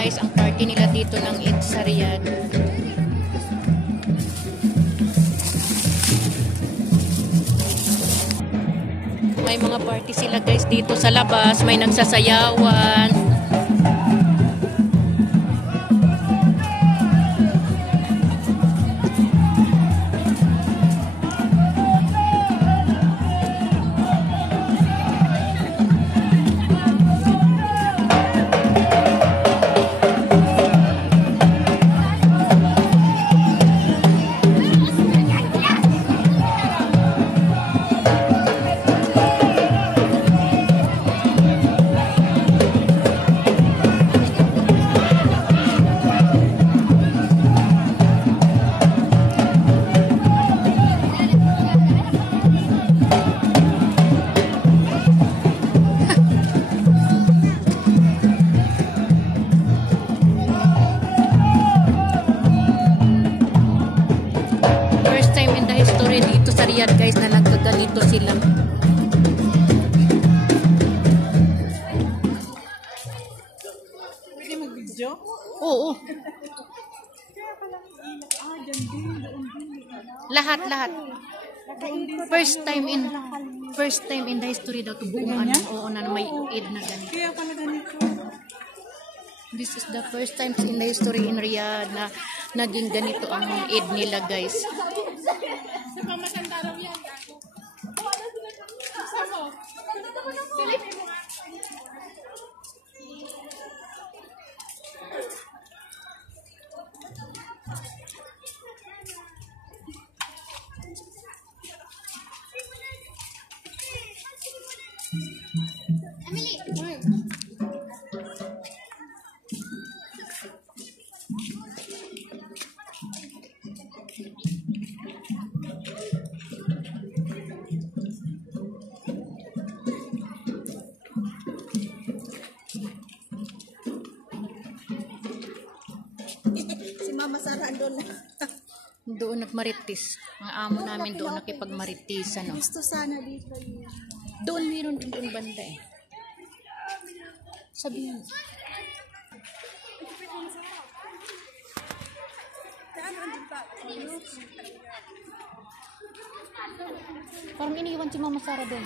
guys ang party nila dito ng Eid sa Riyadh. May mga party sila guys dito sa labas, may nagsasayawan. Guys na nagkaganito sila. Pwede mag-video? Oo. Lahat. First time in the history daw to buong ano. Oo na may Eid na ganito. Kaya pala ganito. This is the first time in the history in Riyadh na naging ganito ang Eid nila guys. Si Mama Sara doon. Doon nagmaritis. Ang amo namin doon nakipagmaritis. Ano? Gusto sana dito. Doon meron din doon banda eh. Sabi mo. Parang iniwan si Mama Sara doon.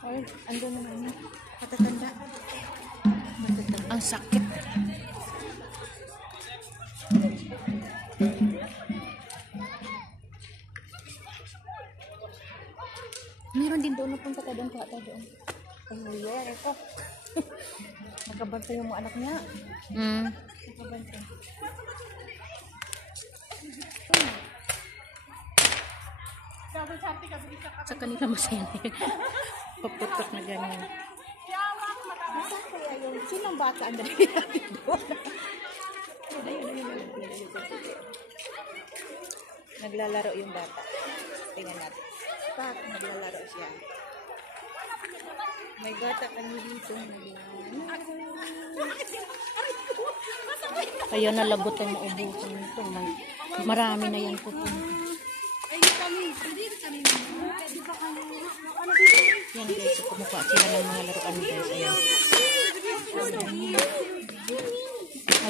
Ay, andun na naman. Matatanda. Ang sakit. Meron din doon. Napunta ka doon. Doon. Ay, ito. Magkabantay yung mga anak niya. Magkabantay. Sa kanila masaya na yun. Paputok na ganyan. Kaya yung sinong bata ang dali natin doon? Naglalaro yung bata. Tingnan natin. Bakit naglalaro siya? May bata kami dito. Kaya nalagot ang maubusan nito. Marami na yan po. Yan guys, kumukha sila ng mga laruan guys. Ayan.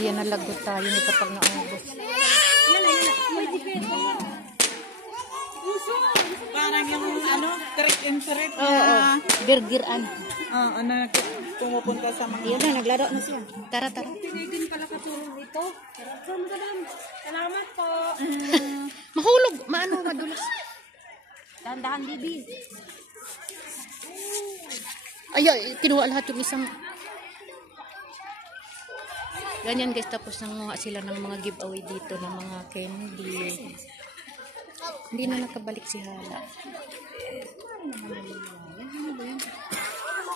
Ayan, nalagot tayo ni kapag naubos. Parang yung ano, trick and treat na. Oo, birgiran. Ano, pumupunta sa mga... Ayan na, naglaro na siya. Tara. Pinigin pala katulong dito. Salamat po. Mahulog, madulas. Dahan-dahan, bibi. Ay, kinuha lahat yung isang... Ganyan guys, tapos nanguha sila ng mga giveaway dito ng mga candy. Hindi na nakabalik si Hala.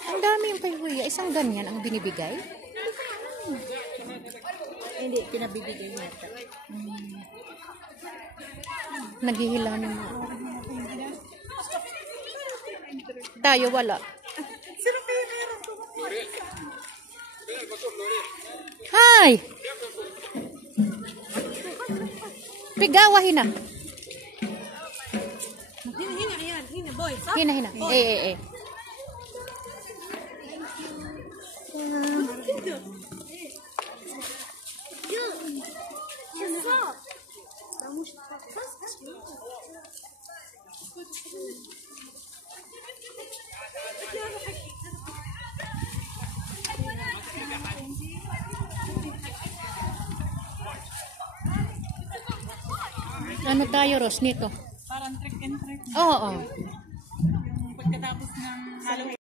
Ang dami yung payhuya. Isang ganyan ang binibigay? Hindi, pinabibigay niya. Naghihilanin mo. Tayo wala. Sino kayo meron ko? Hi! Pigawahin na. Hina, boy. Hina. Eh. Ano tayo, Ros, nito? Parang trick and trick. Oo. Yung pagkatapos ng Halloween.